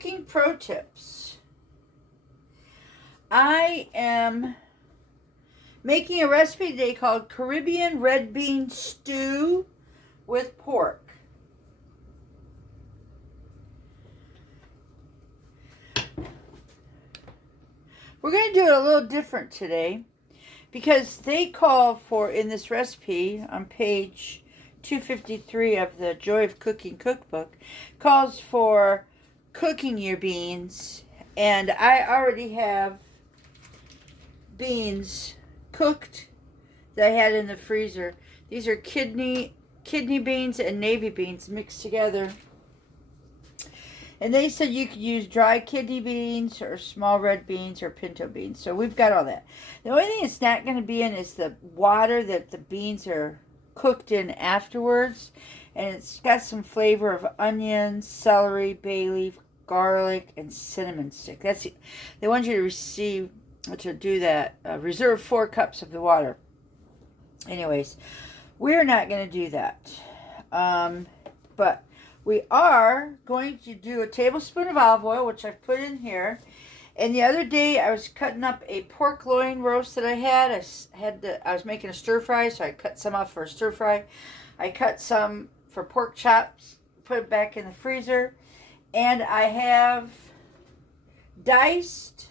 cooking pro tips. I am making a recipe today called Caribbean red bean stew with pork. We're going to do it a little different today because they call for, in this recipe on page 253 of the Joy of Cooking cookbook, calls for cooking your beans, and I already have beans cooked that I had in the freezer. These are kidney beans and navy beans mixed together. And they said you could use dry kidney beans or small red beans or pinto beans. So we've got all that. The only thing it's not going to be in is the water that the beans are cooked in afterwards. And it's got some flavor of onion, celery, bay leaf, garlic, and cinnamon stick. They want you to do that. Reserve 4 cups of the water. Anyways, we're not going to do that. But we are going to do a tablespoon of olive oil, which I've put in here. And the other day, I was cutting up a pork loin roast that I had. I was making a stir fry, so I cut some off for a stir fry. I cut some for pork chops, put it back in the freezer. And I have diced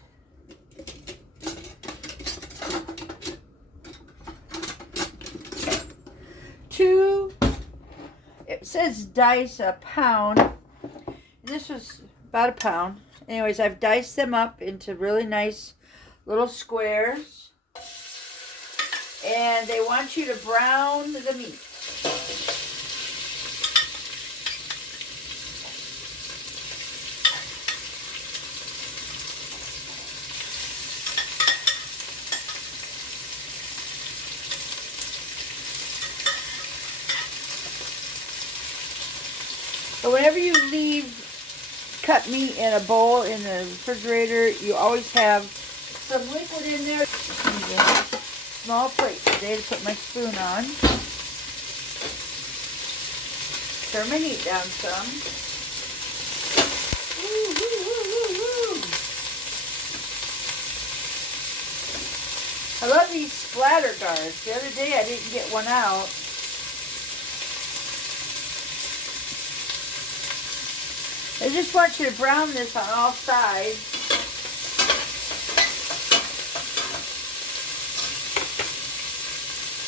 it says dice a pound. And this was about a pound. Anyways, I've diced them up into really nice little squares. And they want you to brown the meat. But whenever you leave cut meat in a bowl in the refrigerator, you always have some liquid in there. Small plate today to put my spoon on. Turn my heat down some. Woo, woo, woo, woo, woo. I love these splatter guards. The other day I didn't get one out. I just want you to brown this on all sides.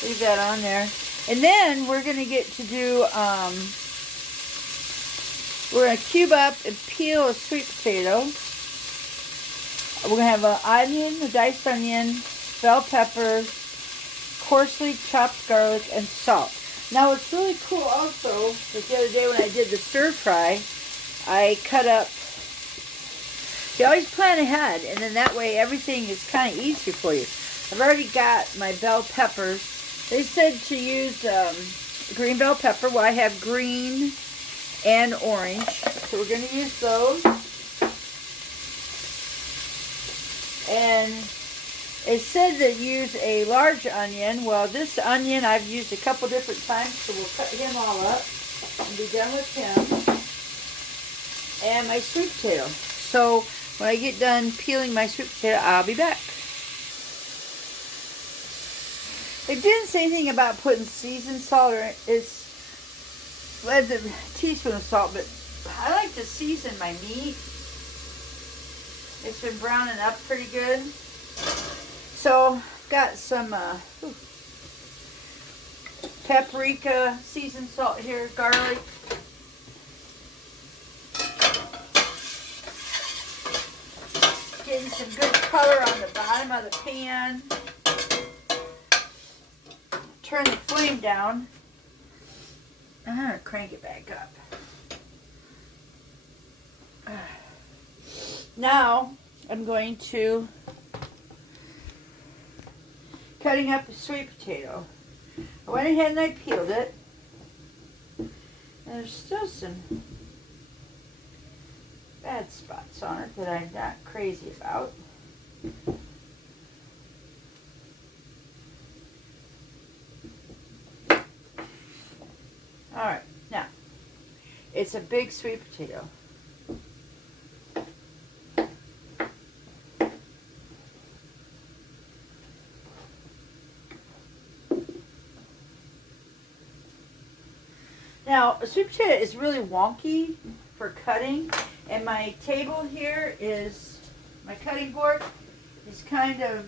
Leave that on there. And then we're going to get to do, we're going to cube up and peel a sweet potato. We're going to have an onion, a diced onion, bell peppers, coarsely chopped garlic, and salt. Now what's really cool also is the other day when I did the stir fry, I cut up, you always plan ahead, and then that way everything is kind of easy for you. I've already got my bell peppers. They said to use green bell pepper. Well, I have green and orange, so we're going to use those. And it said that use a large onion. Well, this onion I've used a couple different times, so we'll cut him all up and be done with him. And my sweet potato. So when I get done peeling my sweet potato, I'll be back. It didn't say anything about putting seasoned salt, or it's a teaspoon of salt, but I like to season my meat. It's been browning up pretty good. So I've got some paprika, seasoned salt here, garlic. Getting some good color on the bottom of the pan. Turn the flame down. I'm going to crank it back up. Now I'm going to cutting up a sweet potato. I went ahead and I peeled it. And there's still some bad spots on it that I'm not crazy about. Alright, now, it's a big sweet potato. Now, a sweet potato is really wonky for cutting, and my table here is, my cutting board is kind of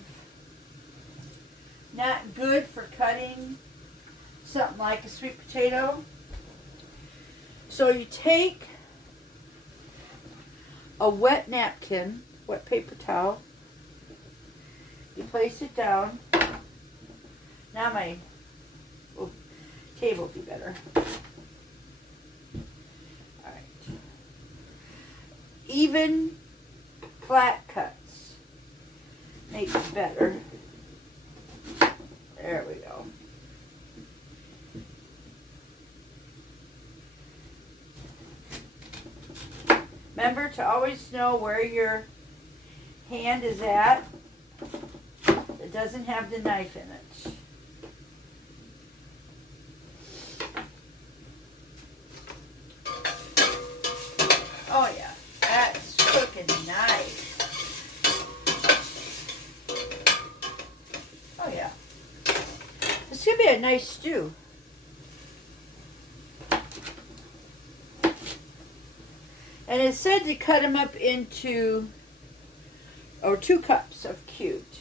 not good for cutting something like a sweet potato. So you take a wet napkin, wet paper towel, you place it down. Now my table will be better. Alright. Even flat cuts make it better. There we go. Remember to always know where your hand is at. It doesn't have the knife in it. Oh yeah, that's cooking nice. Oh yeah. This could be a nice stew. And it said to cut them up into, or 2 cups of cubed.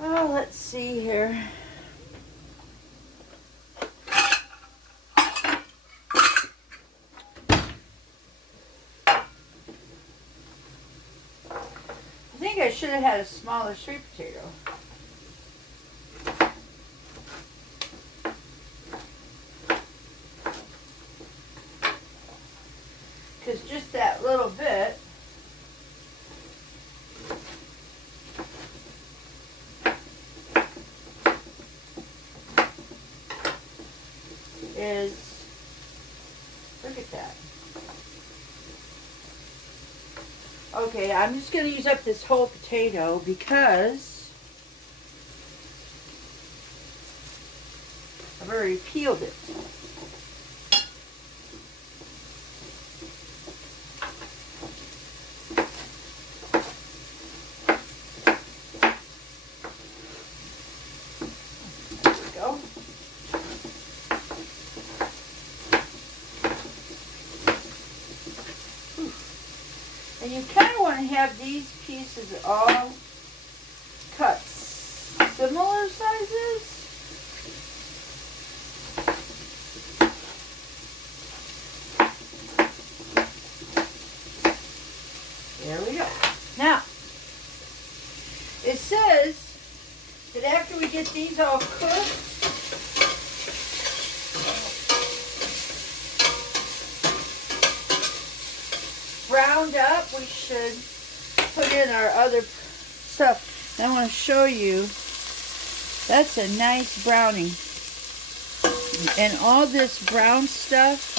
Oh, let's see here. I think I should have had a smaller sweet potato. Because just that little bit is, look at that. Okay, I'm just going to use up this whole potato because I've already peeled it. And you kind of want to have these pieces all cut similar sizes. There we go. Now, it says that after we get these all cooked, browned up, we should put in our other stuff. And I want to show you, that's a nice browning. And all this brown stuff,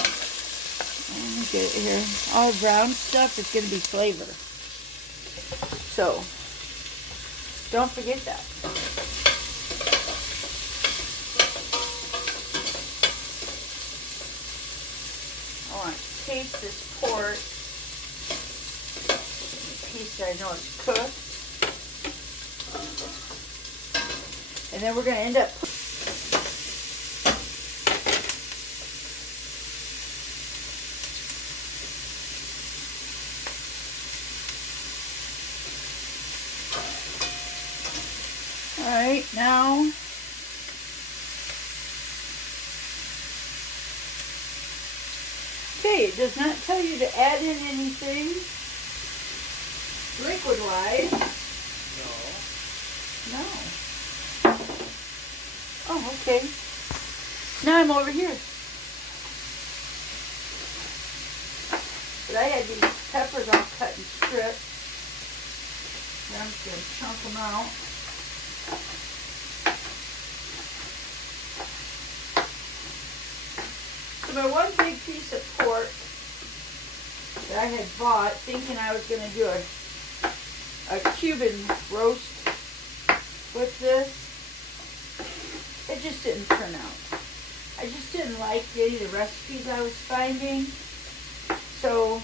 let me get it here, all brown stuff is going to be flavor. So, don't forget that. I want to taste this pork. Piece that I know it's cooked. And then we're going to end up Alright, now okay, it does not tell you to add in anything liquid-wise. No. Oh, okay. Now I'm over here. But I had these peppers all cut in strips. Now I'm just going to chunk them out. So my one big piece of pork that I had bought, thinking I was going to do a Cuban roast with this, it just didn't turn out. I just didn't like any of the recipes I was finding. So,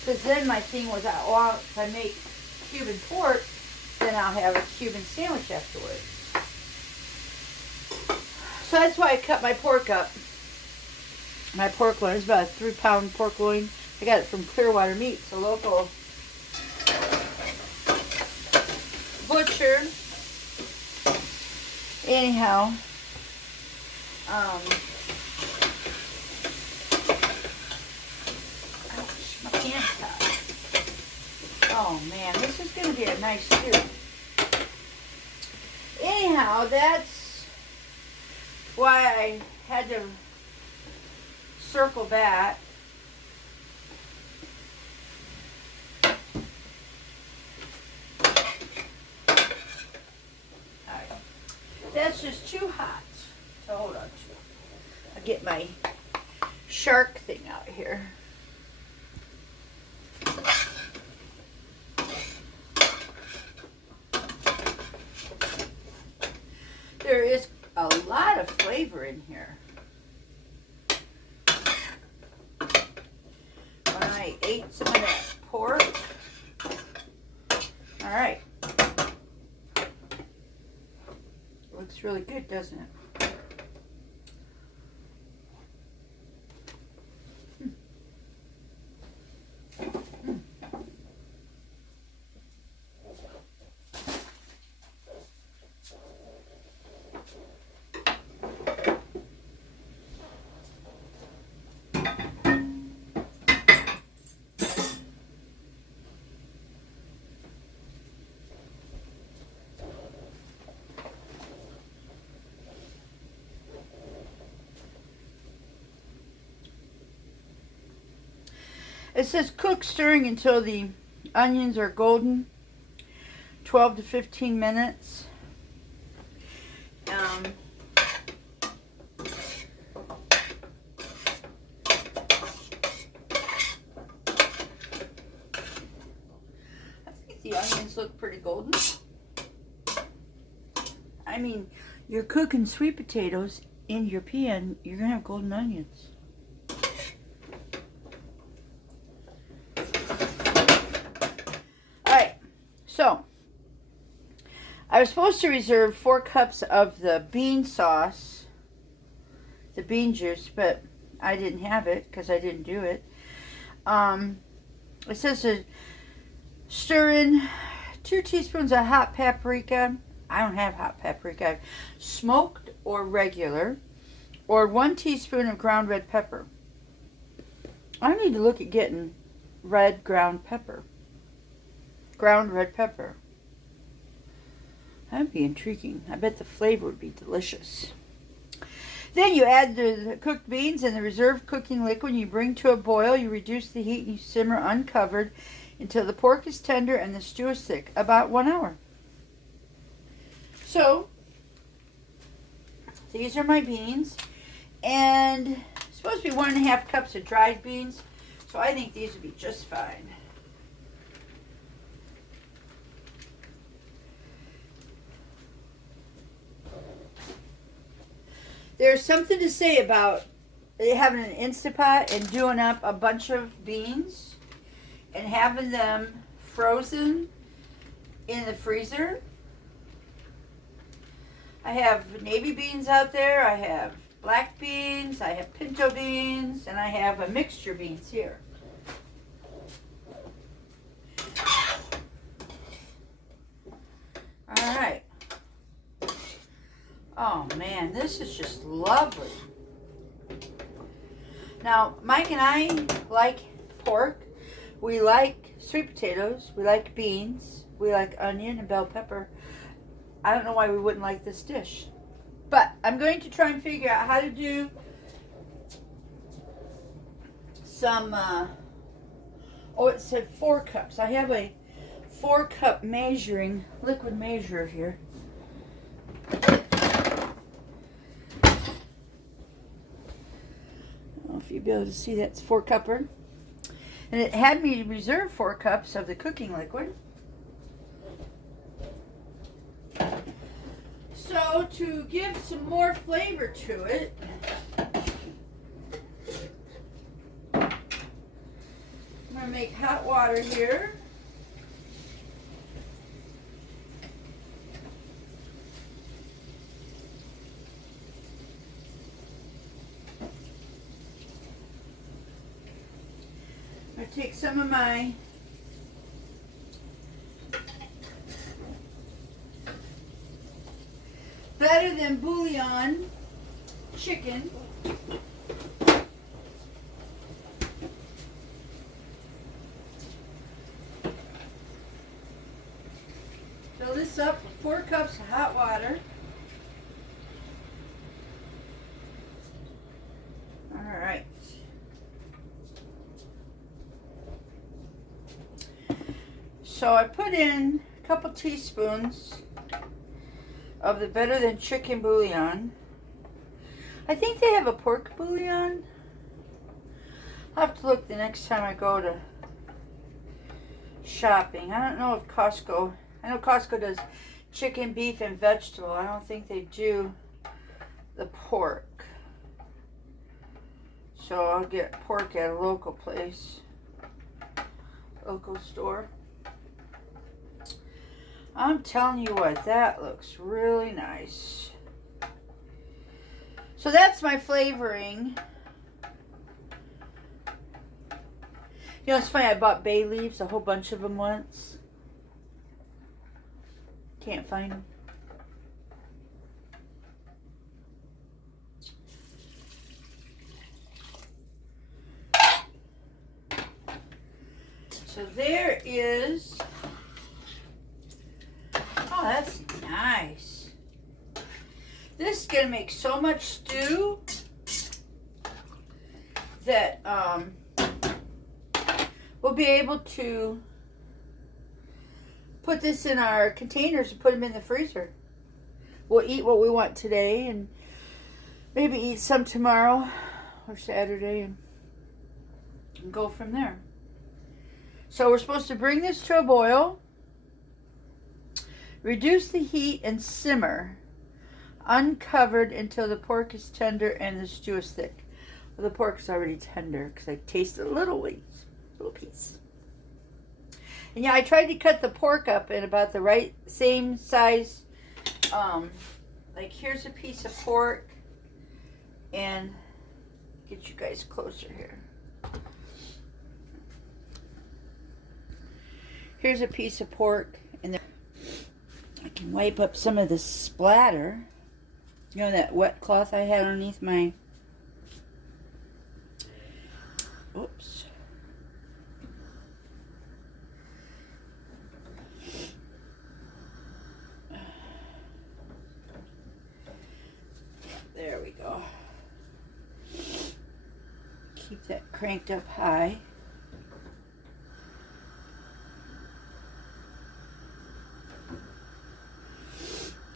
because then my thing was, well, if I make Cuban pork, then I'll have a Cuban sandwich afterwards. So that's why I cut my pork up. My pork loin is about a 3-pound pork loin. I got it from Clearwater Meats, a local butcher. Anyhow, ouch, my pants out. Oh man, this is going to be a nice stew. Anyhow, that's why I had to circle back. Alright. That's just too hot. So hold on. I'll get my shark thing out here. There is a lot of flavor in here. When I ate some of that pork. All right. Looks really good, doesn't it? It says cook stirring until the onions are golden, 12 to 15 minutes. I think the onions look pretty golden. I mean, you're cooking sweet potatoes in your pan, you're going to have golden onions. So, I was supposed to reserve 4 cups of the bean sauce, the bean juice, but I didn't have it because I didn't do it. It says to stir in 2 teaspoons of hot paprika. I don't have hot paprika. Smoked or regular. Or 1 teaspoon of ground red pepper. I need to look at getting red ground pepper. Ground red pepper. That'd be intriguing. I bet the flavor would be delicious. Then you add the cooked beans and the reserved cooking liquid. You bring to a boil. You reduce the heat and you simmer uncovered until the pork is tender and the stew is thick. About 1 hour. So, these are my beans. And it's supposed to be 1.5 cups of dried beans. So I think these would be just fine. There's something to say about having an Instapot and doing up a bunch of beans and having them frozen in the freezer. I have navy beans out there, I have black beans, I have pinto beans, and I have a mixture beans here. All right. Oh man, this is just lovely. Now, Mike and I like pork. We like sweet potatoes. We like beans. We like onion and bell pepper. I don't know why we wouldn't like this dish. But I'm going to try and figure out how to do some, it said 4 cups. I have a 4-cup measuring, liquid measurer here. If you'll be able to see, that's 4-cupper. And it had me reserve 4 cups of the cooking liquid. So to give some more flavor to it, I'm going to make hot water here. take some of my better than bouillon chicken. Fill this up with 4 cups of hot water. All right. So I put in a couple teaspoons of the better than chicken bouillon. I think they have a pork bouillon. I'll have to look the next time I go to shopping. I don't know if Costco, I know Costco does chicken, beef, and vegetable. I don't think they do the pork. So I'll get pork at a local place, local store. I'm telling you what, that looks really nice. So that's my flavoring. You know, it's funny, I bought bay leaves, a whole bunch of them once. Can't find them. So there is, oh, that's nice. This is going to make so much stew that we'll be able to put this in our containers and put them in the freezer. We'll eat what we want today and maybe eat some tomorrow or Saturday and go from there. So we're supposed to bring this to a boil, reduce the heat, and simmer uncovered until the pork is tender and the stew is thick. Well, the pork is already tender because I tasted a little piece. And yeah, I tried to cut the pork up in about the right same size. Like here's a piece of pork, and get you guys closer here. Here's a piece of pork, and then I can wipe up some of the splatter. You know that wet cloth I had underneath my, oops. There we go. Keep that cranked up high.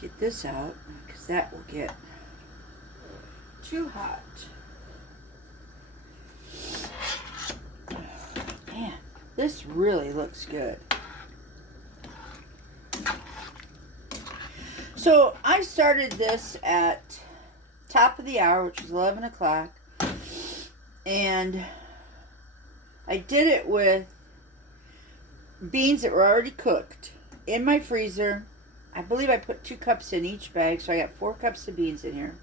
Get this out because that will get too hot. Man, this really looks good. So I started this at top of the hour, which was 11 o'clock, and I did it with beans that were already cooked in my freezer. I believe I put 2 cups in each bag, so I got 4 cups of beans in here.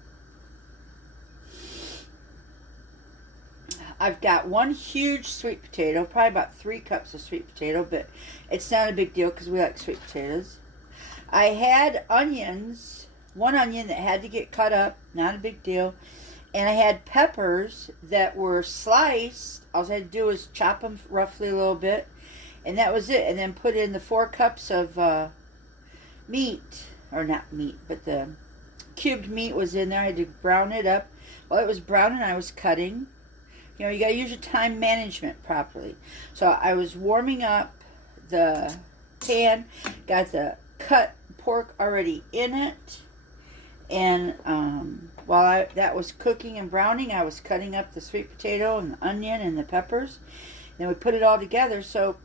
I've got 1 huge sweet potato, probably about 3 cups of sweet potato, but it's not a big deal because we like sweet potatoes. I had onions, 1 onion that had to get cut up, not a big deal. And I had peppers that were sliced. All I had to do was chop them roughly a little bit, and that was it. And then put in the 4 cups of meat, or not meat, but the cubed meat was in there. I had to brown it up. While it was browning, I was cutting. You know, you got to use your time management properly. So I was warming up the pan, got the cut pork already in it, and while that was cooking and browning, I was cutting up the sweet potato and the onion and the peppers. Then we put it all together. So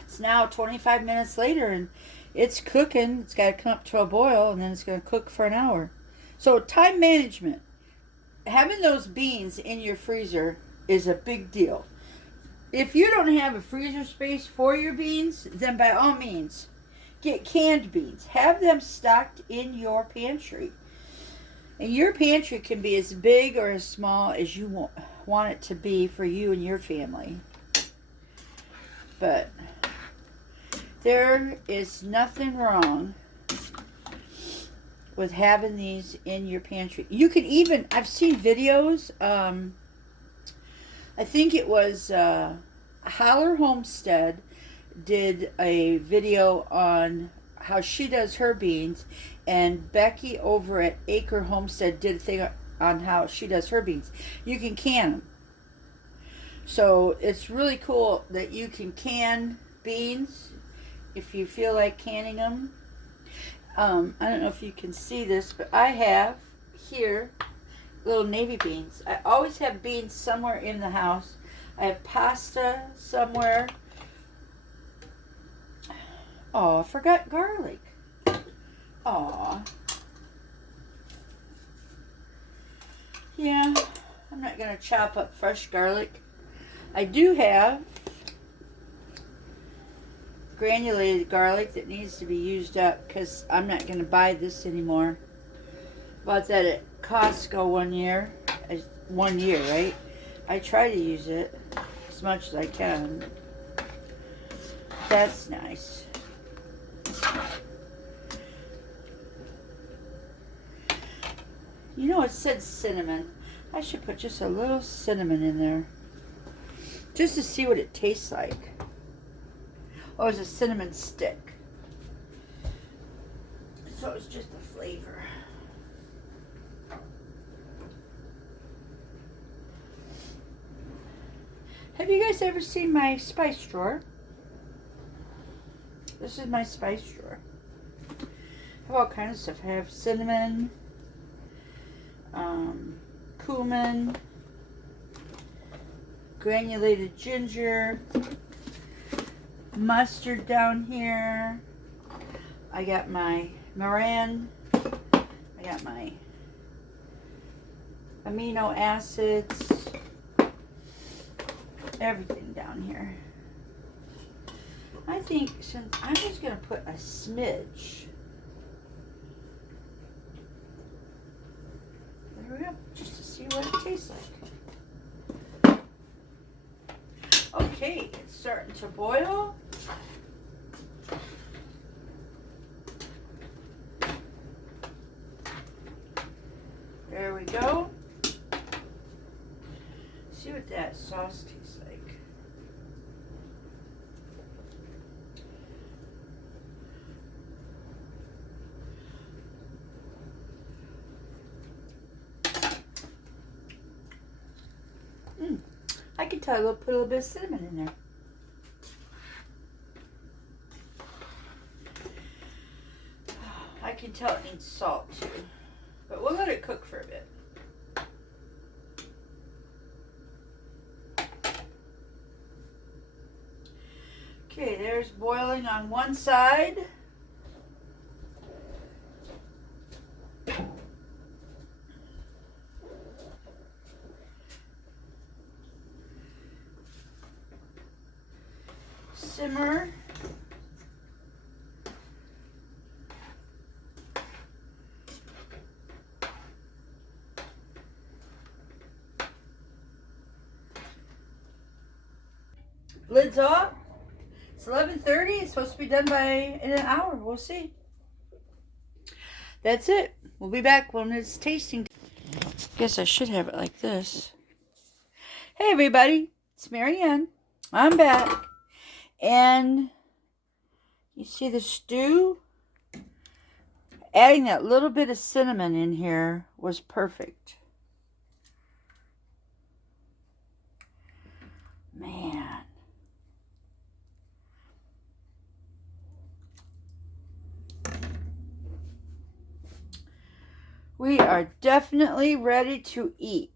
it's now 25 minutes later, and it's cooking. It's got to come up to a boil, and then it's going to cook for an hour. So time management. Having those beans in your freezer is a big deal. If you don't have a freezer space for your beans, then by all means, get canned beans. Have them stocked in your pantry. And your pantry can be as big or as small as you want it to be for you and your family. But there is nothing wrong with having these in your pantry. You could even, I've seen videos, I think it was Holler Homestead did a video on how she does her beans, and Becky over at Acre Homestead did a thing on how she does her beans. You can can them. So it's really cool that you can can beans if you feel like canning them. I don't know if you can see this, but I have here little navy beans. I always have beans somewhere in the house. I have pasta somewhere. Oh, I forgot garlic. Aw. Yeah, I'm not going to chop up fresh garlic. I do have granulated garlic that needs to be used up because I'm not going to buy this anymore. Bought that at Costco one year, right? I try to use it as much as I can. That's nice. You know, it said cinnamon. I should put just a little cinnamon in there just to see what it tastes like. Oh, it's a cinnamon stick. So it's just the flavor. Have you guys ever seen my spice drawer? This is my spice drawer. I have all kinds of stuff. I have cinnamon, cumin, granulated ginger, mustard down here. I got my Maran. I got my amino acids. Everything down here. I think since I'm just going to put a smidge. There we go. Just to see what it tastes like. Okay, it's starting to boil. There we go. See what that sauce tastes like. I can tell I'll put a little bit of cinnamon in there. I can tell it needs salt too. But we'll let it cook for a bit. Okay, there's boiling on one side. Simmer. Lid's off. It's 11:30. It's supposed to be done in an hour. We'll see. That's it. We'll be back when it's tasting. Guess I should have it like this. Hey everybody, it's Marianne. I'm back. And you see the stew? Adding that little bit of cinnamon in here was perfect. Man. We are definitely ready to eat.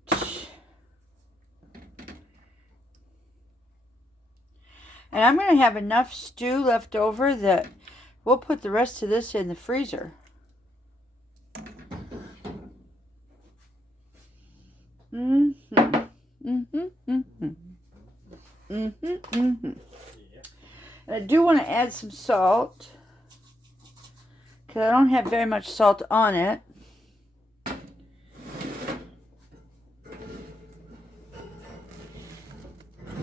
And I'm going to have enough stew left over that we'll put the rest of this in the freezer. And I do want to add some salt because I don't have very much salt on it.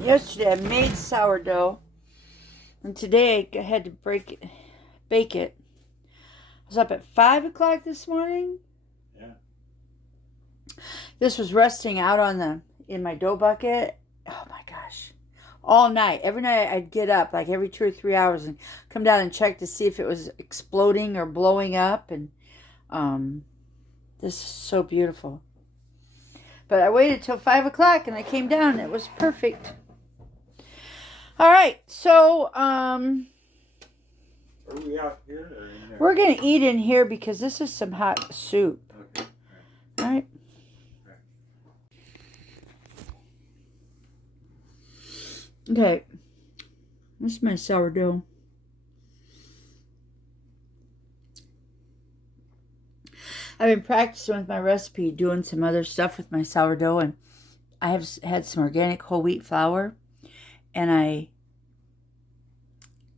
Yesterday I made sourdough, and today I had to bake it. I was up at 5 o'clock this morning. Yeah. This was resting out in my dough bucket. Oh my gosh. All night. Every night I'd get up like every 2 or 3 hours and come down and check to see if it was exploding or blowing up. And this is so beautiful. But I waited till 5 o'clock and I came down and it was perfect. All right. So Are we out here or in there? we're going to eat in here because this is some hot soup. Okay. All right. Okay, this is my sourdough. I've been practicing with my recipe, doing some other stuff with my sourdough, and I have had some organic whole wheat flour, and I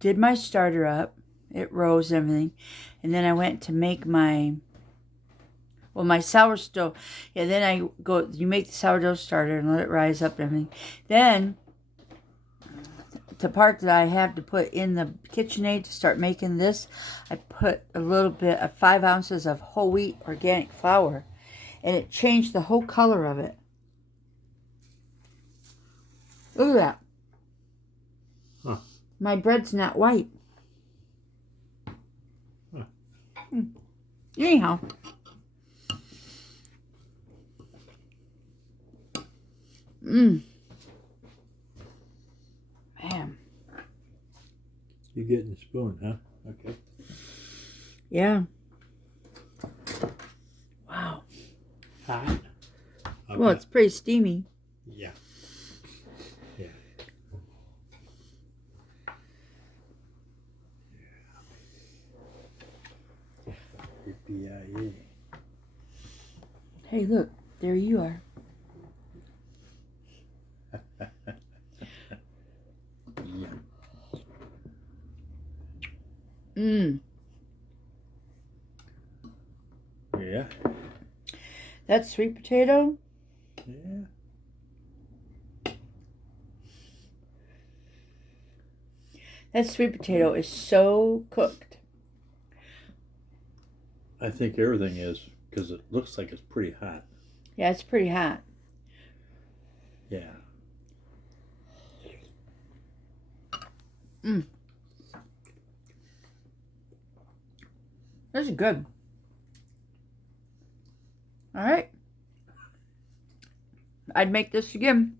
did my starter up. It rose and everything, and then I went to make my sourdough. Yeah, then you make the sourdough starter and let it rise up and everything. Then the part that I have to put in the KitchenAid to start making this, I put a little bit of 5 ounces of whole wheat organic flour, and it changed the whole color of it. Look at that. Huh. My bread's not white. Huh. Anyhow. Man. You getting the spoon, huh? Okay. Yeah. Wow. Hot. Okay. Well, it's pretty steamy. Yeah. Yeah. Yippee-yi-yi. Hey, look. There you are. Yeah. Yeah. That's sweet potato. Yeah. That sweet potato is so cooked. I think everything is, because it looks like it's pretty hot. Yeah, it's pretty hot. Yeah. This is good. All right. I'd make this again.